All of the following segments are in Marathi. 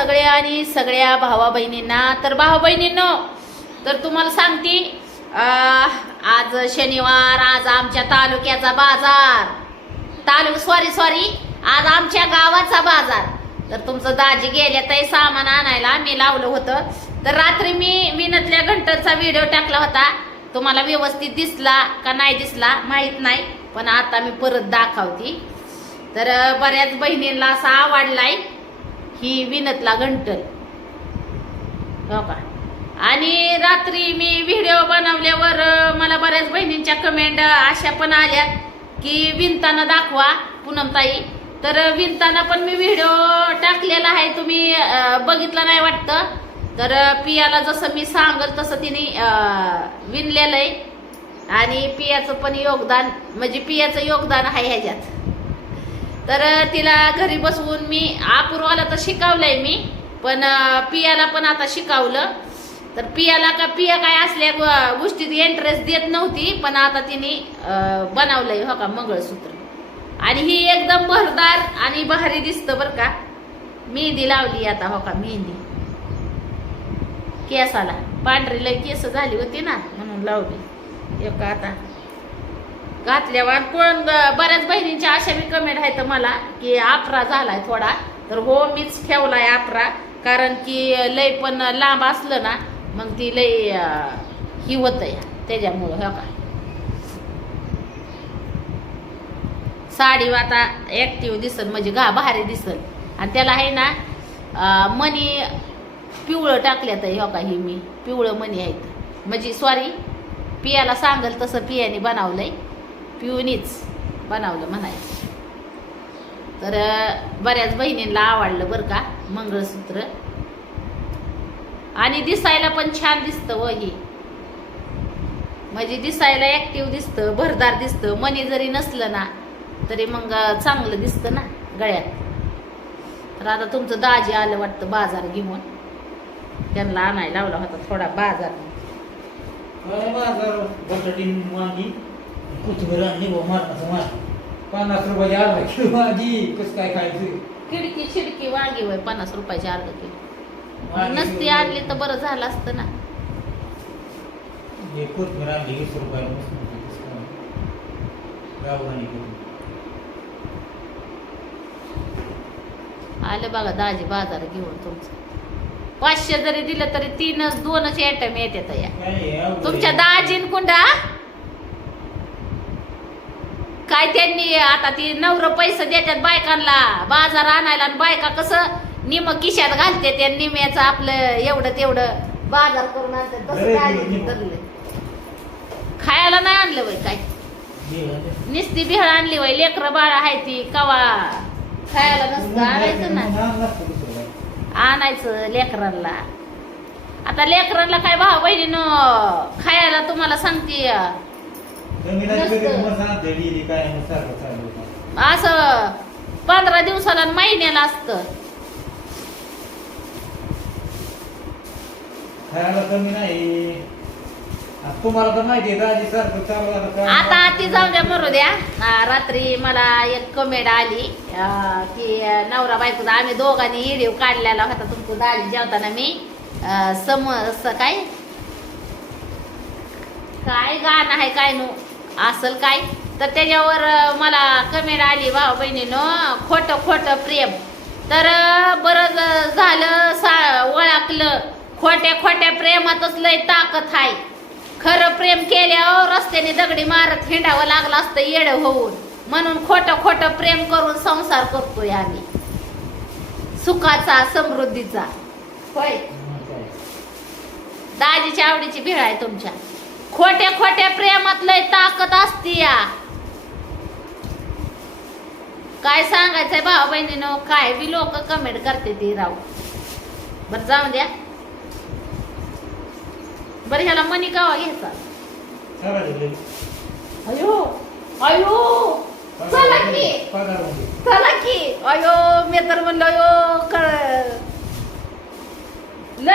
सगळ्या आणि सगळ्या भावा बहिणींना तर भावा बहिणींनो तर तुम्हाला सांगते आज शनिवार आज आमच्या तालुक्याचा बाजार. तालुक सॉरी सॉरी आज आमच्या गावाचा बाजार. तर तुमचं दाजी गेल्या ते सामान आणायला मी लावलं होतं. तर रात्री मी विनतल्या घंटरचा व्हिडिओ टाकला होता. तुम्हाला व्यवस्थित दिसला का नाही दिसला माहीत नाही पण आता मी परत दाखवते. तर बऱ्याच बहिणींना असा आवडलाय. ही विनतला घंटल हो का? आणि रात्री मी व्हिडिओ बनवल्यावर मला बऱ्याच बहिणींच्या कमेंट अशा पण आल्या की विणताना दाखवा पूनमताई. तर विणताना पण मी व्हिडिओ टाकलेला आहे. तुम्ही बघितला नाही वाटतं? तर पियाला जसं मी सांगल तसं तिने विणलेलं आहे आणि पियाचं पण योगदान म्हणजे पियाचं योगदान आहे ह्याच्यात. तर तिला घरी बसवून मी अपूर्वाला तर शिकवलंय मी पण पियाला पण आता शिकवलं. तर पियाला का पिया काय असल्या गोष्टीत इंटरेस्ट देत नव्हती पण आता तिने बनवलंय हो का मंगळसूत्र. आणि ही एकदम भरदार आणि भारी दिसतं बरं का. मेहंदी लावली आता हो का मेहंदी. केसाला. पांढरी लय केस झाली होती ना म्हणून लावली. एक आता घातल्यावर कोण बऱ्याच बहिणींच्या अशा बी कमेंट आहेत मला की आपरा झालाय थोडा. तर हो मीच ठेवलाय आपरा कारण की लय पण लांब असलं ना मग ती लय ही होत आहे त्याच्यामुळं हो का? साडी आता ऍक्टिव्ह दिसल म्हणजे घा भारी दिसल. आणि त्याला आहे ना अं, मनी पिवळं टाकल्यात हो का ही मी. पिवळं मनी आहेत. म्हणजे सॉरी पियाला सांगल तसं पियाने बनवलंय. पिऊनीच बनवलं म्हणायचं. तर बऱ्याच बहिणींना आवडलं बरं का मंगळसूत्र. आणि दिसायला पण छान दिसतं व ही. म्हणजे दिसायला ॲक्टिव्ह दिसतं भरदार दिसतं मनी जरी नसलं ना तरी मग चांगलं दिसतं ना गळ्यात. तर आता तुमचं दाजी आलं वाटतं बाजार घेऊन. त्यांना आणायला लावला होता थोडा बाजार. कोथिंबीर आणली व मारणाचं मार. पन्नास रुपयाची अर्धा किलो वांगी कसं काय खायचं? खिडकी शिडकी वांगी वय पन्नास रुपयाची अर्ध किलो. नसती आणली तर बरं झालं असतं ना. हे कोथिंबीर आणली वीस रुपयाला मस्त होती, कसं काय? गावरानी कोथिंबीर. आलं बघा दाजी बाजार घेऊन तुमचं. पाचशे जरी दिलं तरी तीनच दोनच आयटम येतात या काय आहे, अवघड तुमच्या आहे. दाजीन कुंडा? काय त्यांनी आता ती नवर पैसे देतात बायकांना बाजार आणायला आणि बायका कसं निम खिशात घालते त्या निम्याचं आपलं एवढं तेवढं बाजार करून आणतात तसं बरं, काय निम. धरलं. खायला नाही आणलं वय काय. निस्ती बिहळ आणली वय लेकरं बाळ आहे ती कवा खायला नसतं आणायचं ना. आणायचं लेकरांना आता लेकरांना काय भाऊ बहिणीनं खायला तुम्हाला सांगते असं पंधरा दिवसाला महिन्याला असतं. आता दाजी ती जाऊ द्या मरू द्या. रात्री मला एक कमेंट आली की नवरा बायकोचा आम्ही दोघांनी व्हिडिओ काढलेला होता तुमचं दाढी जेवताना मी. अं, सम स- काय? काय गाणं आहे काय नो असल काय? तर त्याच्यावर मला कमेंट आली भाऊ बहिणीनं खोटं खोटं प्रेम. तर बरं झालं सा ओळखलं. खोट्या खोट्या प्रेमातच लय ताकद आहे खरं प्रेम केल्यावर रस्त्याने दगडी मारत हिंडावं लागलं असतं येडं होऊन. म्हणून खोटं खोटं प्रेम करून संसार करतोय आम्ही. सुखाचा समृद्धीचा. होय? दाजीच्या आवडीची भेळ आहे तुमच्या. खोट्या खोट्या प्रेमात लय ताकद असती या. काय सांगायचंय भाऊ बहिणीनं? काय बी लोक कमेंट करते ती राव. बरं जाऊ द्या. बरं ह्याला मनी कावा घ्यायचा. अयो अयो चला की. पगारामध्ये. चला की. अयो मी तर म्हणलं अयो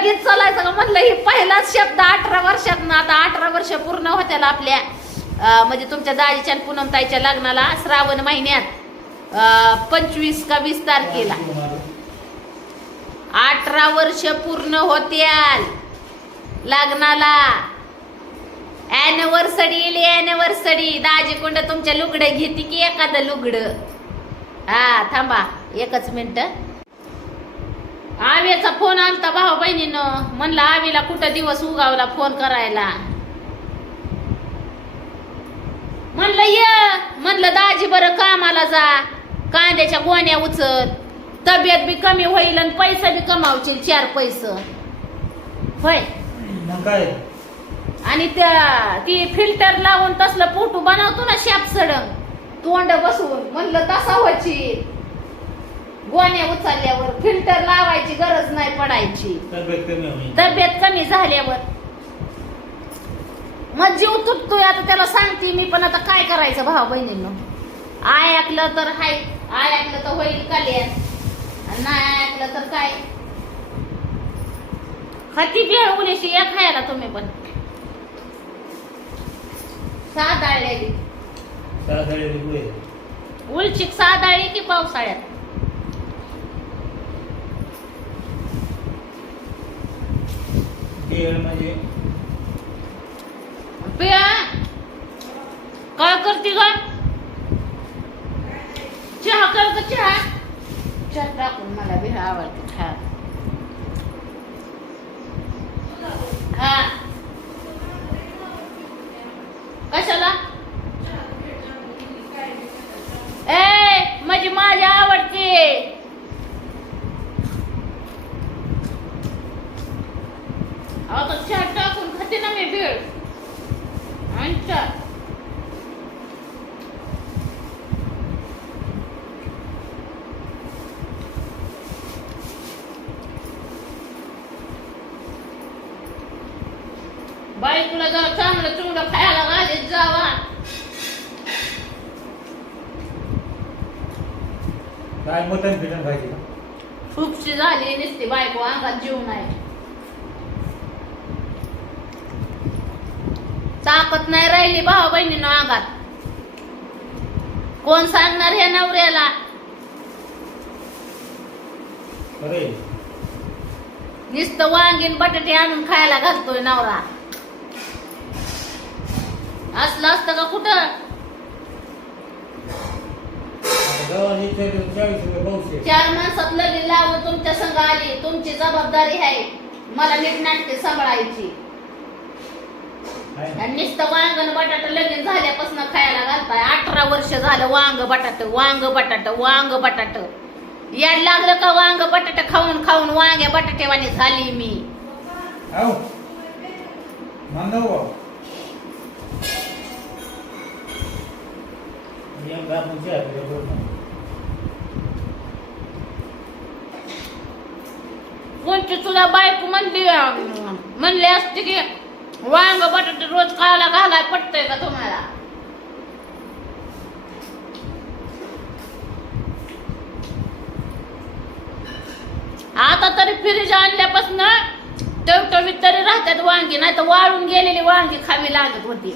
लगेच चालायचं का? म्हणलं ही पहिलाच शब्द अठरा वर्षात ना आता अठरा वर्ष पूर्ण होत्याला आपल्या म्हणजे तुमच्या दाजीच्या आणि पूनमताईच्या लग्नाला श्रावण महिन्यात पंचवीस का वीस तारखेला. अठरा वर्ष पूर्ण होत्याल लग्नाला. अॅनिव्हर्सरी येईल अॅनिव्हर्सरी दाजी कुंड तुमच्या लुगडं घेते की एखादं लुगडं? हा थांबा एकच मिनटं. आव्याचा फोन आलता भाऊ बहिणीनं. म्हणलं आवीला कुठं दिवस उगावला फोन करायला? म्हणलं ये. म्हणलं दाजी बरं कामाला जा. कांद्याच्या गोण्या उचल. तब्येत बी कमी होईल आणि पैसा बी कमावशील चार पैसे. होय. काय? आणि त्या ती फिल्टर लावून तसलं फोटो बनवतो ना शाप सडंग तोंड बसवून. म्हणलं तसा व्हायची गोण्या उचलल्यावर फिल्टर लावायची गरज नाही पडायची. तब्येत कमी होईल. तब्येत कमी झाल्यावर. मग जीव तुटतोय आता त्याला सांगते मी पण आता काय करायचं भाऊ बहिणींनो? आय ऐकलं तर हाय आय ऐकलं तर होईल कल्याण. नाही ऐकलं तर काय? खाती बेळ उलीशी या खायला तुम्ही पण. सासळेली पुढे उलचिक साधाळी की पावसाळ्यात? म्हणजे पिया काय करते ग? चहा कर ग चहा. चहा टाकून मला बी आवडते खा हा कशाला ए माझी माझी आवडते आता चहा टाकून खाते ना मी भेळ आणि चहा बाई तुला जर चांगलं चुंगलं खायला घालीत जावा काय मटण फिटण खायचे? का फुपशी झाली नुसती बायको अंगात जीव नाही. ताकद नाही राहिली भाऊ बहिणीनं अंगात. कोण सांगणार ह्या नवऱ्याला? अरे. नुसतं वांगीन बटाटे आणून खायला घालतोय नवरा. असलं असतं का कुठं? चार माणसात लगीन लावून तुमच्या संघ आली तुमची जबाबदारी आहे मला नीटनाटके सांभाळायची. नुसतं वांग बटाटा लगीन झाल्यापासून खायला घालताय. अठरा वर्ष झालं वांग बटाट वांग बटाट वांग बटाट. याड लागलं का वांग बटाटा खाऊन खाऊन वांग्या बटाटेवाणी झाली मी. आहो मानव. भाऊ एकदा आपण तुला बायको म्हणली म्हणले म्हणली असते की वांग बटाटे रोज खायला घालाय पटतय का तुम्हाला? आता तरी फ्रीज आणल्यापासून टवटवीत तरी राहतात वांगी नाही तर वाळून गेलेली वांगी खावी लागत होती.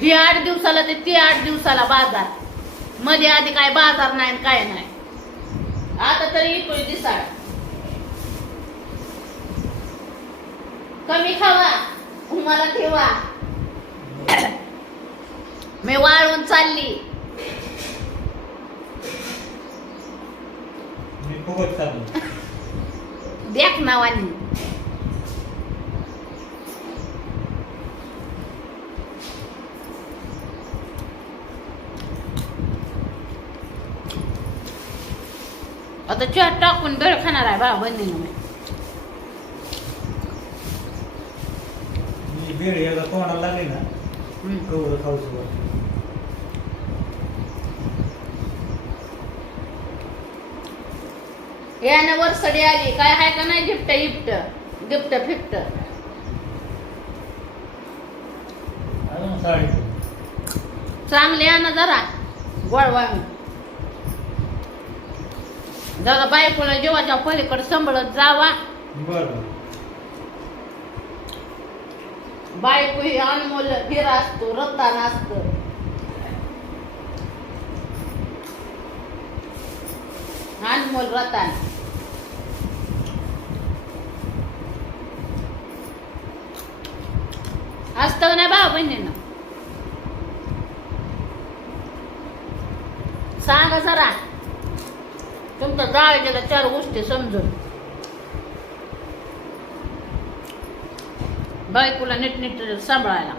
ही आठ दिवसाला ते ती आठ दिवसाला बाजार. मध्ये आधी काय बाजार नाही आणि काय नाही. आता तरी इकडे दिसाळ कमी खावा मला ठेवा. मी वाळून चाललो. देख नावानी. आता चहा टाकून बेळ खाणार आहे बंदीनं मी तोंडाला लागली ना हम्म. कवर यानं वरसडी आली. काय हाय का नाही गिफ्ट गिफ्ट? गिफ्ट फिफ्ट? अजून साडी. चांगले आणा जरा. गोळवा जरा बायकोला जेवाच्या पलीकडे सांभाळत जावा. बरं. बायको ही अनमोल हिरा असतो रत्तान असत. अनमोल रत्तान असत नाही बा बहिणीनं? सांगा जरा. तुमचा जाळ गेला चार गोष्टी समजून. बायकोला नीट नीट सांभाळायला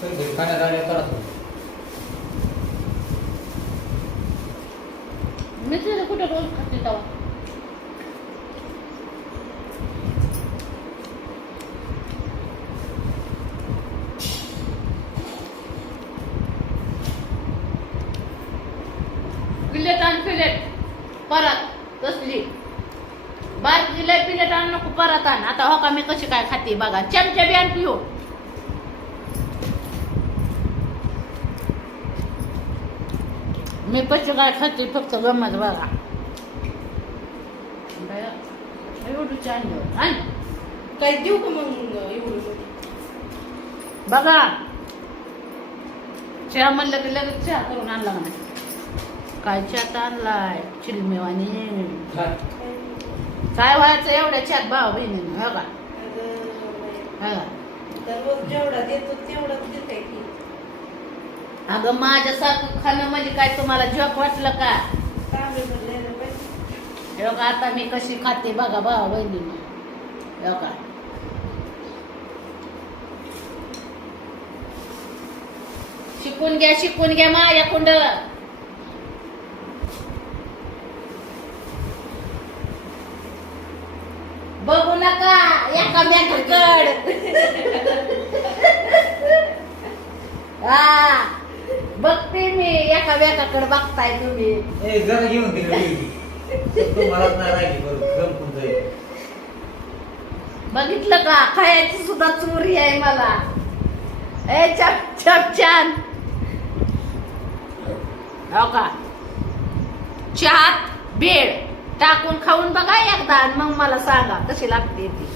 सगळे खाण्यात आले करत होते. मी तिथे कुठे रोज खाते तेव्हा प्लेट आणि प्लेट परत कसली? बारीक दिलंय प्लेट आण नको परत आण. आता हो का मी कशी काय खाते? बघा चमचा बी आण पिऊ. मी कशी काय खाते फक्त गमत बघा. बया, एवढं छान जेवण. आण. काय देऊ का मग एवढं बघा. चहा म्हणलं की लगेच चहा करून आणला का काय चहा आणलाय चिलमेवानी. काय व्हायचं एवढ्या चहात भाऊ बहिणीनं हो का? हो का? दररोज जेवढा देतो तेवढाच देते की. अगं माझ्यासारखं खाणं म्हणजे काय तुम्हाला जॉक वाटलं का? पाहिजे हे बघा आता मी कशी खाते बघा भाऊ बहिणीनं. हो का? शिकून घ्या शिकून घ्या माझ्या कुंड बघू नका एकामेकाकड हा. बघते मी एकामेकाकडे बघताय तुम्ही. ए, जरा घेऊन नाही राहिली जाईल. बघितलं का? खायची सुद्धा चोरी आहे मला. ए छाप छाप छान. हो का? चहात भेळ टाकून खाऊन बघा एकदा आणि मग मला सांगा कशी लागते ती.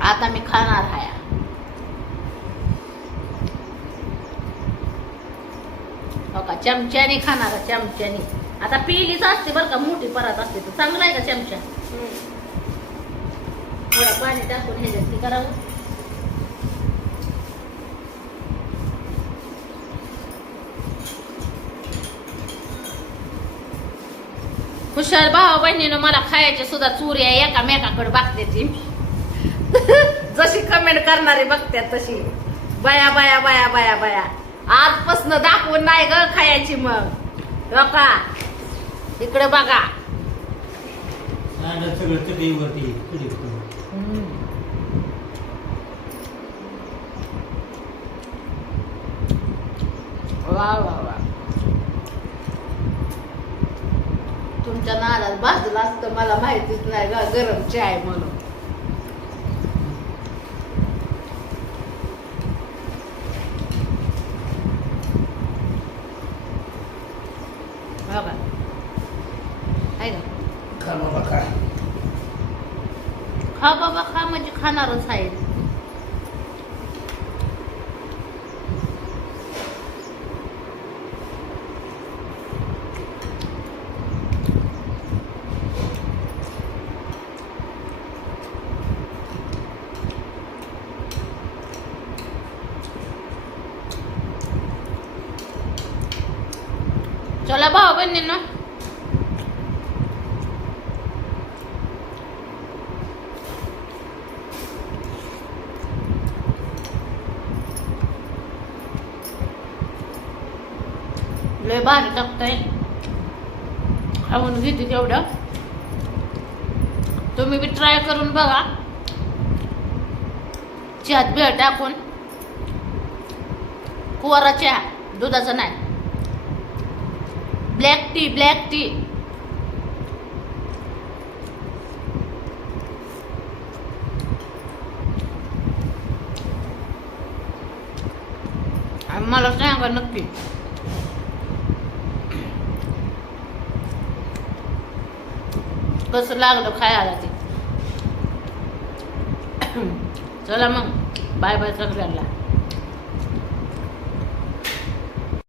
आता मी खाणार आहे. हो का? चमच्याने खाणार चमच्याने. आता पिलीच असते बरं का मोठी परत असते तर चांगला आहे का चमचा? थोडा पाणी टाकून हे जास्ती करावं. हुशार भाऊ बहिणीनं मला खायचे सुद्धा चुरी एकामेकाकडे बघते ती जशी कमेंट करणारी बघत्यात तशी. बया बया बया बया बया. आजपासनं दाखवून नाही ग खायची मग. हो का? इकडे बघा. सगळं चटईवरती. वा वा वा. तुमच्या नाराज बाजूला असतं मला माहितीच नाही ग गरम चाय म्हणून हो का? आहे का? खा बाबा खा. खा बाबा खा म्हणजे खाणारच आहे चला भाऊ बहिणींनो लय भारी टाकताय खाऊन घेते तेवढं तुम्ही बी ट्राय करून बघा चहात भेळ टाकून कोरा चहा दुधाचा नाही ब्लॅक टी ब्लॅक टी मला सांगा नक्की कसं लागलं खायला ते. चला मग. बाय बाय सगळ्यांना.